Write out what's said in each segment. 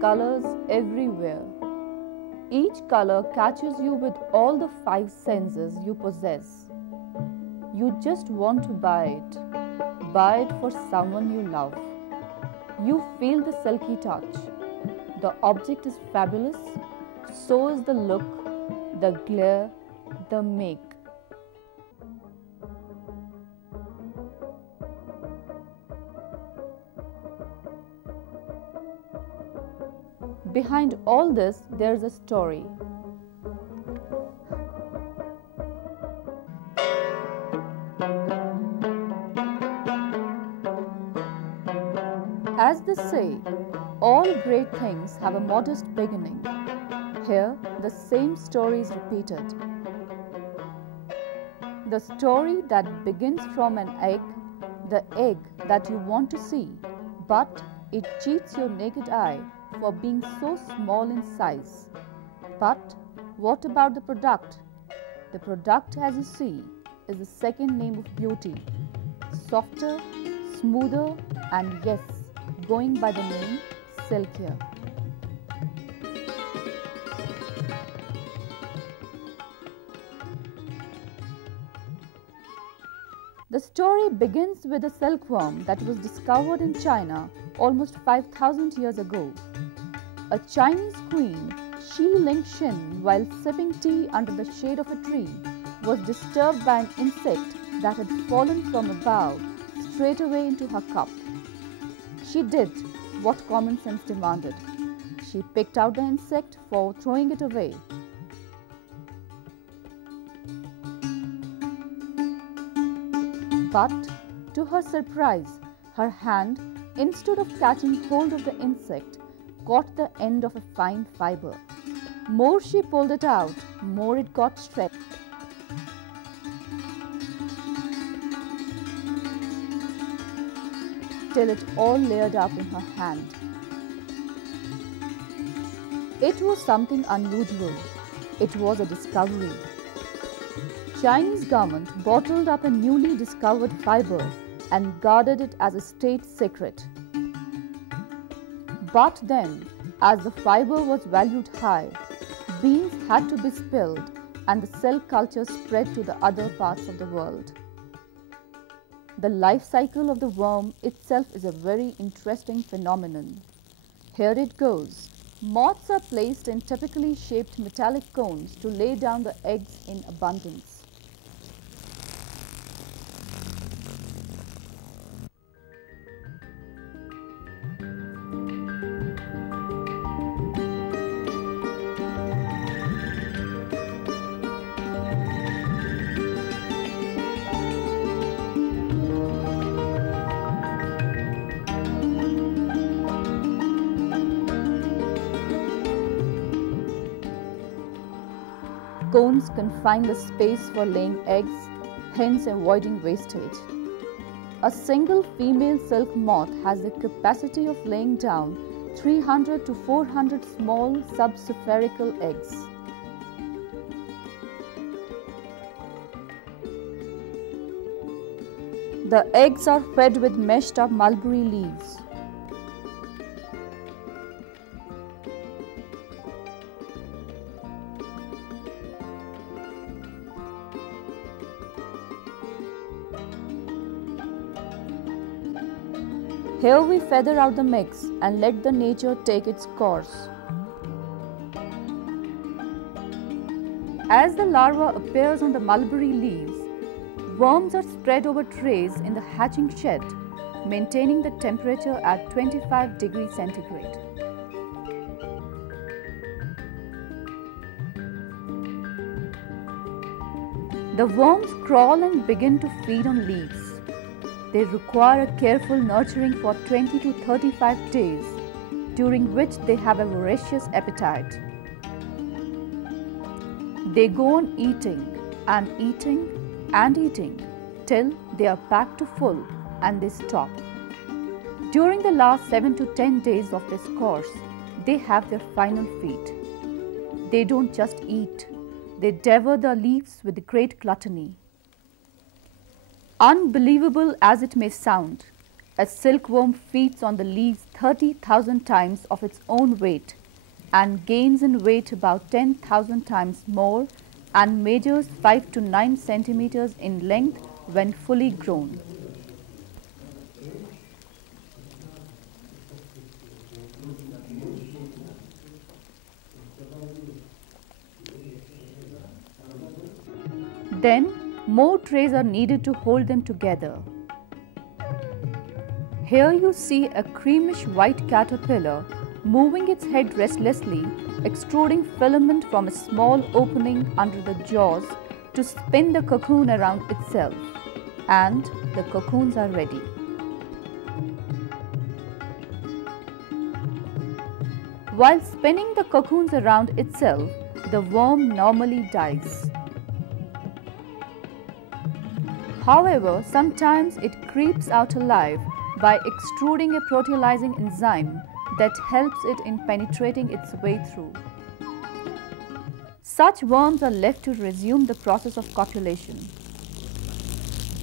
colors everywhere. Each color catches you with all the five senses you possess. You just want to buy it for someone you love. You feel the silky touch. The object is fabulous, so is the look, the glare, the make. Behind all this, there's a story. As they say, all great things have a modest beginning. Here, the same story is repeated. The story that begins from an egg, the egg that you want to see, but it cheats your naked eye for being so small in size. But what about the product? The product, as you see, is the second name of beauty. Softer, smoother, and yes, going by the name silkier. The story begins with a silkworm that was discovered in China almost 5,000 years ago. A Chinese queen, Shi Lingxin, while sipping tea under the shade of a tree, was disturbed by an insect that had fallen from a bough straight away into her cup. She did what common sense demanded. She picked out the insect for throwing it away. But to her surprise, her hand, instead of catching hold of the insect, caught the end of a fine fiber. More she pulled it out, more it got stretched. Till it all layered up in her hand. It was something unusual. It was a discovery. Chinese government bottled up a newly discovered fiber and guarded it as a state secret. But then, as the fiber was valued high, beans had to be spilled and the cell culture spread to the other parts of the world. The life cycle of the worm itself is a very interesting phenomenon. Here it goes. Moths are placed in typically shaped metallic cones to lay down the eggs in abundance. Cones confine the space for laying eggs, hence avoiding wastage. A single female silk moth has the capacity of laying down 300 to 400 small sub-spherical eggs. The eggs are fed with meshed up mulberry leaves. Here we feather out the mix and let the nature take its course. As the larva appears on the mulberry leaves, worms are spread over trays in the hatching shed, maintaining the temperature at 25 degrees centigrade. The worms crawl and begin to feed on leaves. They require a careful nurturing for 20 to 35 days, during which they have a voracious appetite. They go on eating and eating and eating till they are packed to full and they stop. During the last 7 to 10 days of this course, they have their final feed. They don't just eat, they devour the leaves with great gluttony. Unbelievable as it may sound, A silkworm feeds on the leaves 30,000 times of its own weight and gains in weight about 10,000 times more and measures 5 to 9 centimeters in length when fully grown. Then, more trays are needed to hold them together. Here you see a creamish white caterpillar moving its head restlessly, extruding filament from a small opening under the jaws to spin the cocoon around itself. And the cocoons are ready. While spinning the cocoons around itself, the worm normally dies. However, sometimes it creeps out alive by extruding a proteolizing enzyme that helps it in penetrating its way through. Such worms are left to resume the process of copulation.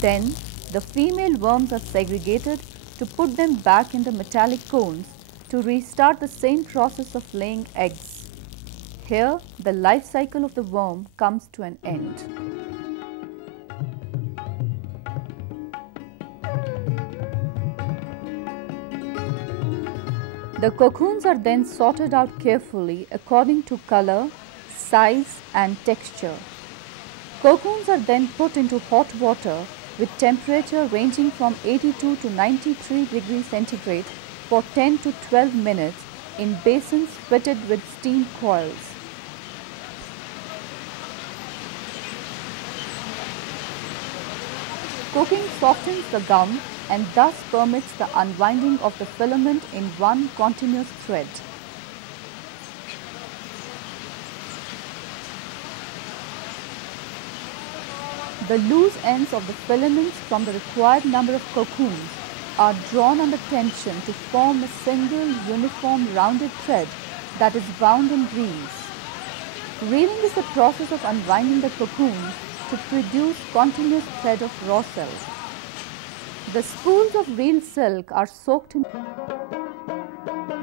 Then, the female worms are segregated to put them back in the metallic cones to restart the same process of laying eggs. Here, the life cycle of the worm comes to an end. The cocoons are then sorted out carefully according to color, size and texture. Cocoons are then put into hot water with temperature ranging from 82 to 93 degrees centigrade for 10 to 12 minutes in basins fitted with steam coils. Cooking softens the gum and thus permits the unwinding of the filament in one continuous thread. The loose ends of the filaments from the required number of cocoons are drawn under tension to form a single uniform rounded thread that is wound in reels. Reeling is the process of unwinding the cocoons to produce continuous thread of raw silk. The spools of real silk are soaked in.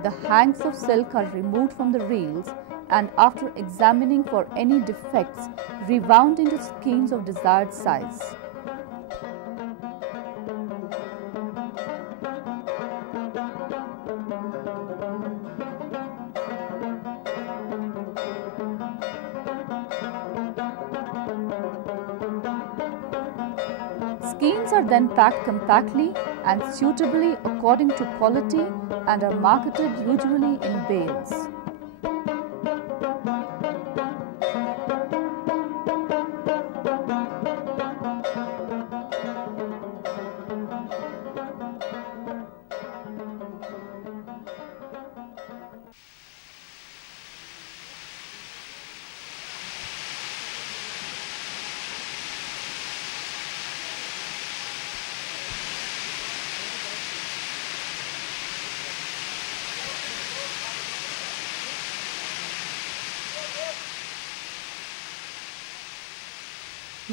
The hanks of silk are removed from the reels and after examining for any defects, rewound into skeins of desired size. Skeins are then packed compactly and suitably according to quality and are marketed usually in bales.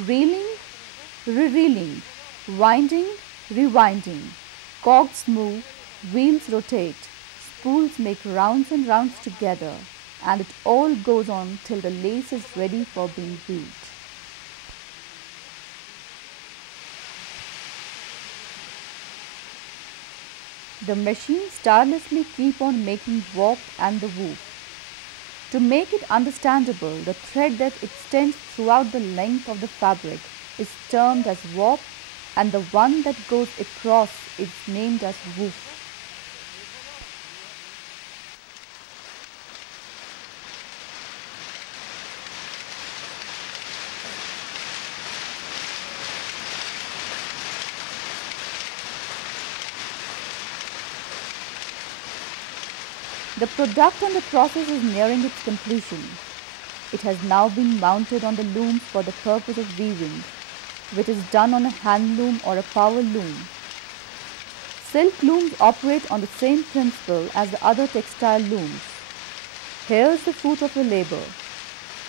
Reeling, re-reeling, winding, rewinding, cogs move, wheels rotate, spools make rounds and rounds together, and it all goes on till the lace is ready for being weaved. The machines tirelessly keep on making warp and the woof. To make it understandable, the thread that extends throughout the length of the fabric is termed as warp and the one that goes across is named as woof. The product and the process is nearing its completion. It has now been mounted on the loom for the purpose of weaving, which is done on a hand loom or a power loom. Silk looms operate on the same principle as the other textile looms. Here is the fruit of the labor,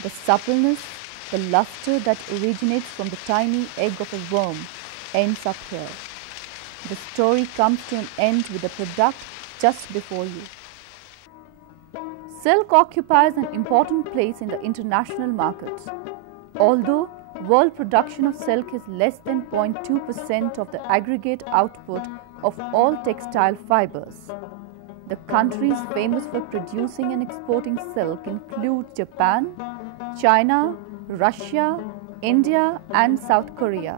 the suppleness, the luster that originates from the tiny egg of a worm ends up here. the story comes to an end with the product just before you. Silk occupies an important place in the international market. Although world production of silk is less than 0.2% of the aggregate output of all textile fibers. The countries famous for producing and exporting silk include Japan, China, Russia, India, and South Korea.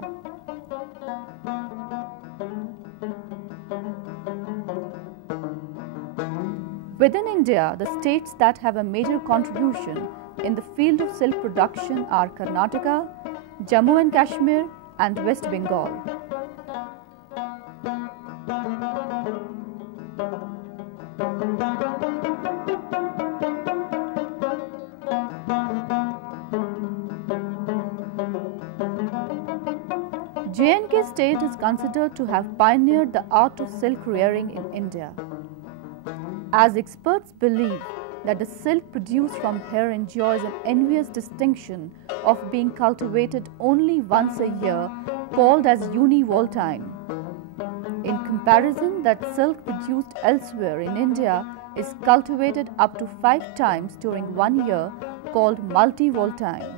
Within India, the states that have a major contribution in the field of silk production are Karnataka, Jammu and Kashmir, and West Bengal. J&K state is considered to have pioneered the art of silk rearing in India, as experts believe that the silk produced from here enjoys an envious distinction of being cultivated only once a year, called as univoltine. In comparison, that silk produced elsewhere in India is cultivated up to 5 times during 1 year, called multivoltine.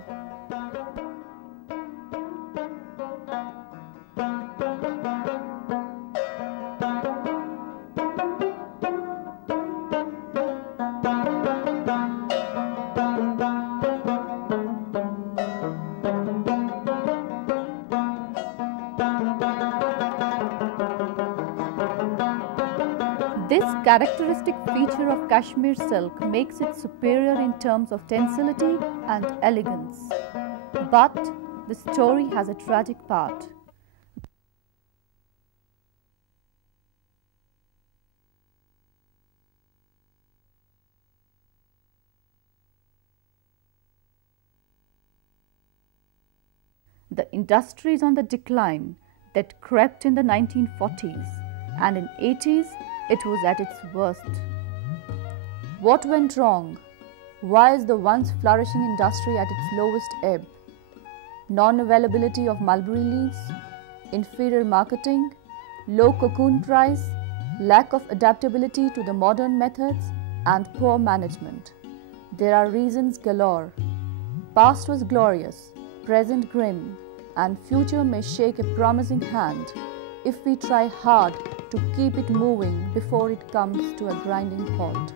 This characteristic feature of Kashmir silk makes it superior in terms of tensility and elegance. But the story has a tragic part. The industry is on the decline that crept in the 1940s, and in 80s it was at its worst. What went wrong? Why is the once flourishing industry at its lowest ebb? Non-availability of mulberry leaves, inferior marketing, low cocoon price, lack of adaptability to the modern methods, and poor management. There are reasons galore. Past was glorious, present grim, and future may shake a promising hand if we try hard to keep it moving before it comes to a grinding halt.